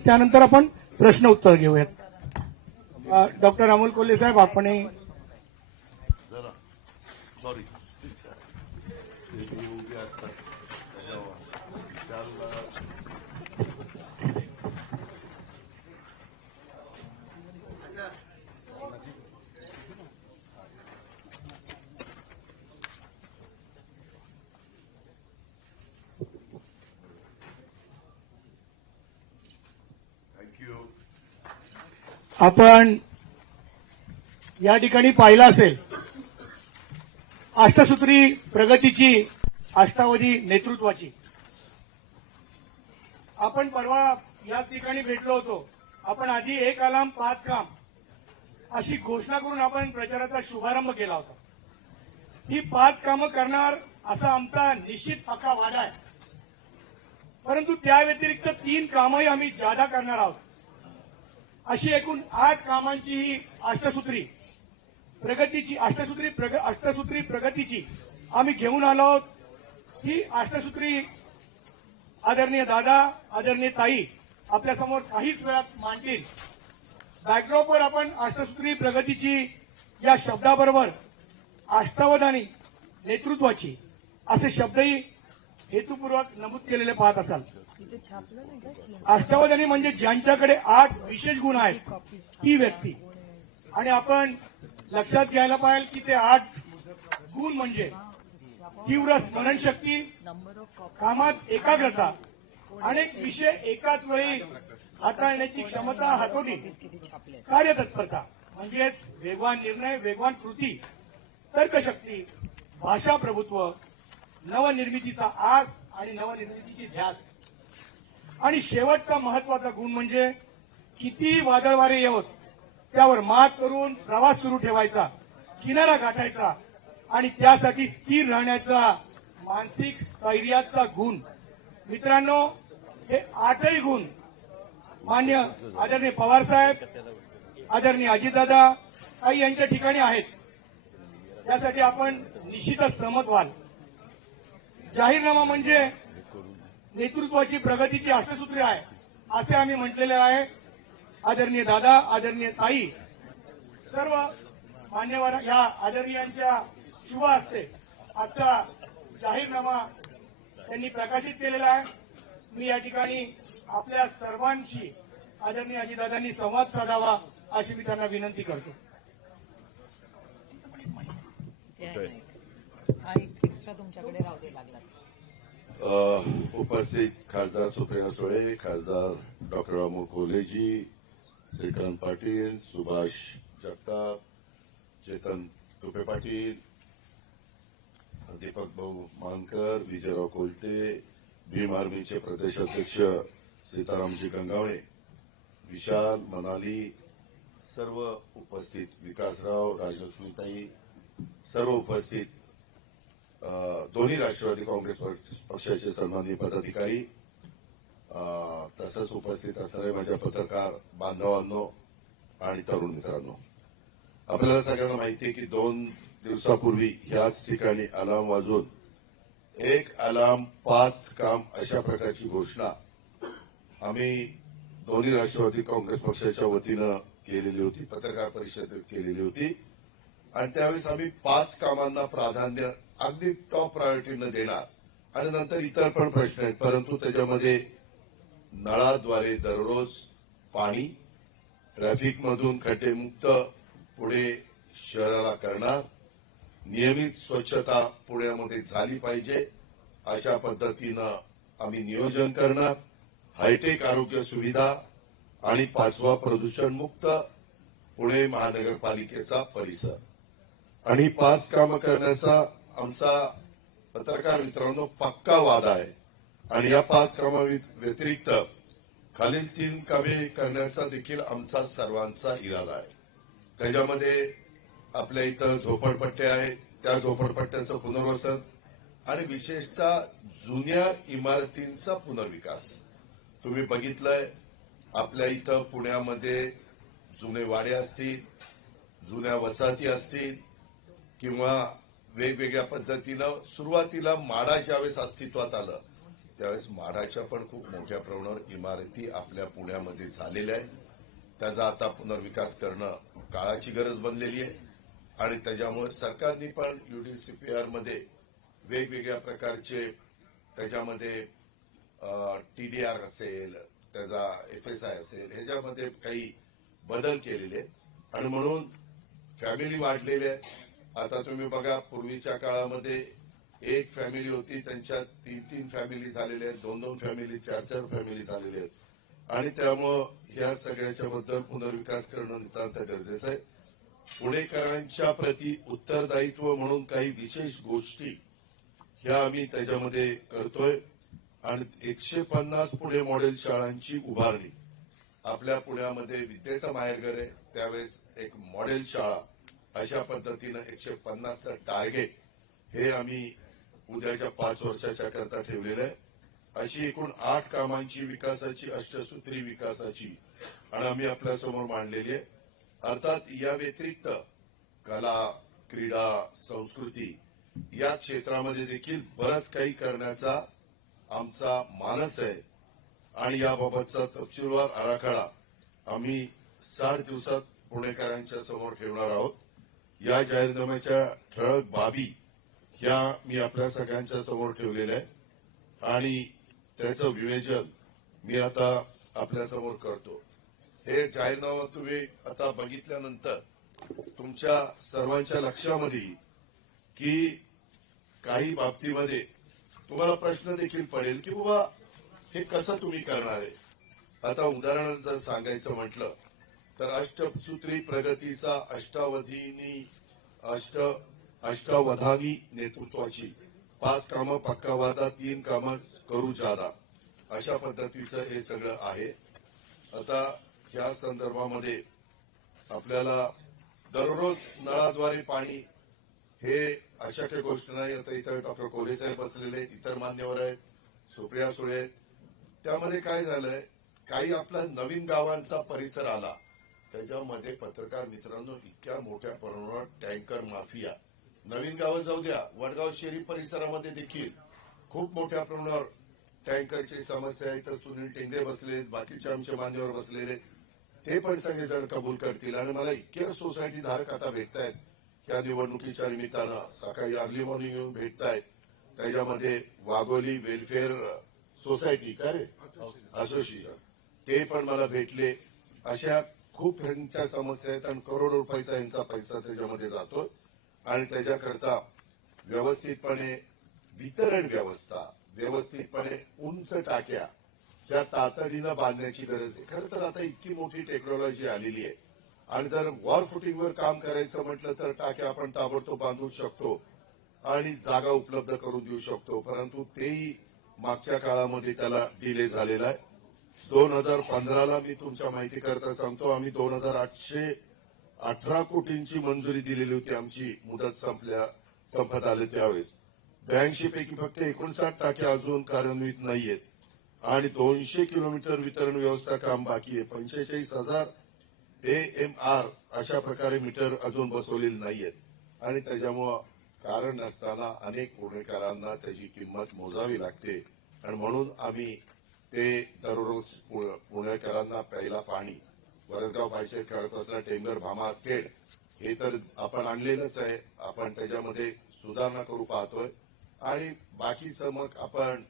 त्यानंतर आपण प्रश्न उत्तर घेऊयात. डॉक्टर अमोल कोल्हे साहेब, आपण जरा सॉरी उभे असतात थँक्यू. आपण या ठिकाणी पाहिलं असेल अष्टसूत्री प्रगतीची अष्टावधी नेतृत्वाची. आपण परवा याच ठिकाणी भेटलो होतो. आपण आधी 1 आलाम 5 काम अशी घोषणा करून आपण प्रचाराचा शुभारंभ केला होता. ही 5 कामं करणार असा आमचा निश्चित पक्का वादा आहे. परंतु त्या व्यतिरिक्त 3 कामंही आम्ही जादा करणार आहोत. अशी एकूण 8 कामांची ही अष्टसूत्री प्रगतीची आम्ही घेऊन आलो आहोत. ही अष्टसूत्री आदरणीय दादा, आदरणीय ताई आपल्यासमोर काहीच वेळात मांडतील. बॅकड्रॉपवर आपण अष्टसूत्री प्रगतीची या शब्दाबरोबर अष्टावधानी नेतृत्वाची असे शब्दही हेतुपूर्वक नमूद केलेले पाहत असाल. अष्टावधानी म्हणजे ज्यांच्याकडे 8 विशेष गुण आहेत ती व्यक्ती. आणि आपण लक्षात घ्यायला पाहिजे की ते 8 गुण म्हणजे तीव्र स्मरणशक्ती, कामात एकाग्रता, अनेक विषय एकाच वेळी हाताळण्याची क्षमता, हातोटी, कार्यतत्परता म्हणजेच वेगवान निर्णय, वेगवान कृती, तर्कशक्ती, भाषा प्रभुत्व, नवनिर्मितीचा आस आणि नवनिर्मितीची ध्यास. आणि शेवटचा महत्वाचा गुण म्हणजे किती वादळ वारे येवोत त्यावर मात करून प्रवास सुरू ठेवायचा, किनारा गाठायचा आणि त्यासाठी स्थिर राहण्याचा मानसिक स्थैर्याचा गुण. मित्रांनो, हे 8ही गुण मान्य आदरणीय पवार साहेब, आदरणीय अजितदादा काही यांच्या ठिकाणी आहेत. त्यासाठी आपण निश्चितच सहमत व्हाल. जाहीरनामा म्हणजे नेतृत्वाची प्रगतीची अष्टसूत्री आहे असे आम्ही म्हटलेले आहे. आदरणीय दादा, आदरणीय ताई, सर्व मान्यवर या आदरणीयांच्या शुभ हस्ते आजचा जाहीरनामा त्यांनी प्रकाशित केलेला आहे. मी या ठिकाणी आपल्या सर्वांशी आदरणीय अजितदादांनी संवाद साधावा अशी मी त्यांना विनंती करतो. एक्स्ट्रा तुमच्याकडे राहू दे लागला. उपस्थित खासदार सुप्रिया सुळे, खासदार डॉक्टर अमोल कोल्हेजी, श्रीकांत पाटील, सुभाष जगताप, चेतन तुपे पाटील, दीपक भाऊ मानकर, विजयराव कोलते, भीम आर्मीचे प्रदेश अध्यक्ष सीतारामजी गंगावणे, विशाल मनाली, सर्व उपस्थित, विकासराव, राजलक्ष्मीताई, सर्व उपस्थित दोन्ही राष्ट्रवादी काँग्रेस पक्षाचे सन्माननीय पदाधिकारी, तसंच उपस्थित असणारे माझ्या पत्रकार बांधवांनो आणि तरुण मित्रांनो, आपल्याला सगळ्यांना माहिती आहे की 2 दिवसापूर्वी ह्याच ठिकाणी अलार्म वाजून 1 अलार्म 5 काम अशा प्रकारची घोषणा आम्ही दोन्ही राष्ट्रवादी काँग्रेस पक्षाच्या वतीनं केलेली होती, पत्रकार परिषदेत केलेली होती. आणि त्यावेळेस आम्ही 5 कामांना प्राधान्य अगदी टॉप प्रायोरिटीनं देणार आणि नंतर इतर पण प्रश्न आहेत. परंतु त्याच्यामध्ये नळाद्वारे दररोज पाणी, ट्रॅफिकमधून खड्डेमुक्त पुणे शहराला करणार, नियमित स्वच्छता पुण्यामध्ये झाली पाहिजे अशा पद्धतीनं आम्ही नियोजन करणार, हायटेक आरोग्य सुविधा आणि 5वा प्रदूषणमुक्त पुणे महानगरपालिकेचा परिसर. आणि 5 कामं करण्याचा आमचा पत्रकार मित्रांनो पक्का वादा आहे. आणि या 5 कामा व्यतिरिक्त खालील 3 कामे करण्याचा देखील आमचा सर्वांचा इरादा आहे. त्याच्यामध्ये आपल्या इथं झोपडपट्ट्या आहेत, त्या झोपडपट्ट्यांचं पुनर्वसन आणि विशेषतः जुन्या इमारतींचा पुनर्विकास. तुम्ही बघितलंय आपल्या इथं पुण्यामध्ये जुने वाडे असतील, जुन्या वसाहती असतील किंवा वेगवेगळ्या पद्धतीनं सुरुवातीला माडा ज्यावेळेस अस्तित्वात आलं त्यावेळेस माडाच्या पण खूप मोठ्या प्रमाणावर इमारती आपल्या पुण्यामध्ये झालेल्या आहेत. त्याचा आता पुनर्विकास करणं काळाची गरज बनलेली आहे आणि त्याच्यामुळे सरकारने पण UDCPR मध्ये वेगवेगळ्या प्रकारचे त्याच्यामध्ये TDR असेल, त्याचा FSI असेल, ह्याच्यामध्ये काही बदल केलेले आहेत आणि म्हणून फॅमिली वाढलेली आहे. आता तुम्ही बघा, पूर्वीच्या काळामध्ये एक फॅमिली होती, त्यांच्यात 3-3 फॅमिली झालेल्या आहेत, 2-2 फॅमिली, 4-4 फॅमिली झालेल्या आहेत आणि त्यामुळं या सगळ्याच्या बद्दल पुनर्विकास करणं नितांत गरजेचं आहे. पुणेकरांच्या प्रति उत्तरदायित्व म्हणून काही विशेष गोष्टी ह्या आम्ही त्याच्यामध्ये करतोय आणि 150 पुणे मॉडेल शाळांची उभारणी. आपल्या पुण्यामध्ये विद्येचं माहेरघर आहे, त्यावेळेस एक मॉडेल शाळा अशा पद्धतीनं 150चं टार्गेट हे आम्ही उद्याच्या 5 वर्षाच्या करता ठेवलेलं आहे. अशी एकूण 8 कामांची विकासाची, अष्टसूत्री विकासाची आणि आम्ही आपल्यासमोर मांडलेली आहे. अर्थात या व्यतिरिक्त कला, क्रीडा, संस्कृती या क्षेत्रामध्ये देखील बरंच काही करण्याचा आमचा मानस आहे आणि याबाबतचा तपशीलवार आराखडा आम्ही 60 दिवसात पुणेकरांच्या समोर ठेवणार आहोत. या जाहीरनाम्याच्या ठळक बाबी ह्या मी आपल्या सगळ्यांच्या समोर ठेवलेल्या आहे आणि त्याचं विवेचन मी आता आपल्यासमोर करतो. हे जाहीरनामा तुम्ही आता बघितल्यानंतर तुमच्या सर्वांच्या लक्षामध्ये येईल की काही बाबतीमध्ये तुम्हाला प्रश्न देखील पडेल की बाबा हे कसं तुम्ही करणार आहे. आता उदाहरण जर सांगायचं म्हटलं तर अष्टसूत्री प्रगतीचा अष्टावधानी नेतृत्वाची 5 कामं पक्का वादा, 3 कामं करू जादा, अशा पद्धतीचं हे सगळं आहे. आता या संदर्भामध्ये आपल्याला दररोज नळाद्वारे पाणी हे अशक्य गोष्ट नाही. आता इथं डॉक्टर कोल्हे साहेब बसलेले आहेत, इतर मान्यवर आहेत, सुप्रिया सुळे आहेत. त्यामध्ये काय झालंय, काही आपला नवीन गावांचा परिसर आला, त्याच्यामध्ये पत्रकार मित्रांनो इतक्या मोठ्या प्रमाणावर टँकर माफिया, नवीन गावं जाऊ द्या, वडगाव शहरी परिसरामध्ये देखील खूप मोठ्या प्रमाणावर टँकरची समस्या आहे. तर सुनील टेंगरे बसलेत, बाकीचे आमचे मान्यवर बसलेले, ते पण सगळेजण कबूल करतील. आणि मला इतके सोसायटी धारक आता भेटतायत या निवडणुकीच्या निमित्तानं, सकाळी अर्ली मॉर्निंग येऊन भेटतायत. त्याच्यामध्ये वाघोली वेलफेअर सोसायटी का रे असोसिएशन, ते पण मला भेटले. अशा खूप ह्यांच्या समस्या आहेत आणि करोडो रुपयाचा यांचा पैसा त्याच्यामध्ये जातो आणि त्याच्याकरता व्यवस्थितपणे वितरण व्यवस्था, व्यवस्थितपणे उंच टाक्या त्या तातडीनं बांधण्याची गरज आहे. खरं तर आता इतकी मोठी टेक्नॉलॉजी आलेली आहे आणि जर वॉर फुटिंगवर काम करायचं म्हटलं तर टाक्या आपण ताबडतोब बांधू शकतो आणि जागा उपलब्ध करून देऊ शकतो. परंतु तेही मागच्या काळामध्ये त्याला डिले झालेला आहे. 2015ला मी तुमच्या माहिती करता सांगतो, आम्ही 2818 कोटींची मंजुरी दिलेली होती. आमची मुदत संपत आले त्यावेळेस 82 पैकी फक्त 59 टाक्या अजून कार्यान्वित नाहीयेत आणि 200 किलोमीटर वितरण व्यवस्था काम बाकी आहे. 45,000 AMR अशा प्रकारे मीटर अजून बसवलेले नाहीयेत आणि त्याच्यामुळं कारण नसताना अनेक पुणेकरांना त्याची किंमत मोजावी लागते आणि म्हणून आम्ही ते दररोज पुणेकरांना प्यायला पाणी, वरसगाव पायशेत, खडकवासला, टेंगर, भामा, स्केड हे तर आपण आणलेलंच आहे. आपण त्याच्यामध्ये सुधारणा करू पाहतोय आणि बाकीचं मग आपण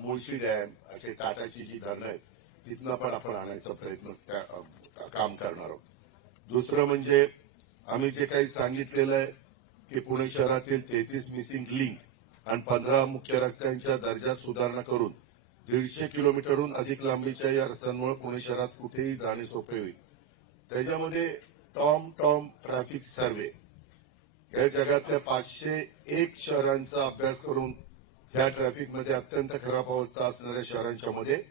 मुळशी डॅम, असे टाटाची जी धरणं आहेत तिथनं पण आपण आणायचा प्रयत्न काम करणार आहोत. दुसरं म्हणजे आम्ही जे काही सांगितलेलं आहे की पुणे शहरातील 33 मिसिंग लिंक आणि 15 मुख्य रस्त्यांच्या दर्जात सुधारणा करून 150 किलोमीटरहून अधिक लांबीच्या या रस्त्यांमुळे पुणे शहरात कुठेही जाणे सोपे होईल. त्याच्यामध्ये टॉम ट्रॅफिक सर्व्हे या जगातल्या 501 शहरांचा अभ्यास करून ह्या ट्रॅफिकमध्ये अत्यंत खराब अवस्था असणाऱ्या शहरांच्या मध्ये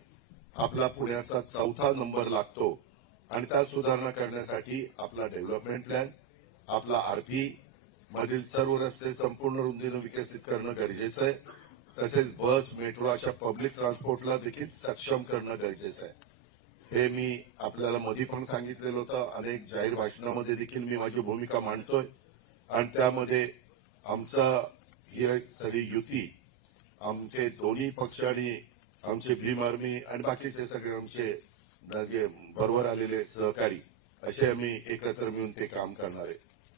आपला पुण्याचा 4था नंबर लागतो आणि त्यात सुधारणा करण्यासाठी आपला डेव्हलपमेंट प्लॅन, आपला RP मधील सर्व रस्ते संपूर्ण रुंदीनं विकसित करणं गरजेचं आहे. तसेच बस, मेट्रो अशा पब्लिक ट्रान्सपोर्टला देखील सक्षम करणं गरजेचं आहे. हे मी आपल्याला मध्ये पण सांगितलेलं होतं. अनेक जाहीर भाषणामध्ये देखील मी माझी भूमिका मांडतोय आणि त्यामध्ये आमचा ही सगळी युती आमचे दोन्ही पक्ष आणि आमचे भीम आर्मी आणि बाकीचे सगळे आमचे बरोबर आलेले सहकारी असे आम्ही एकत्र मिळून ते काम करणार आहे.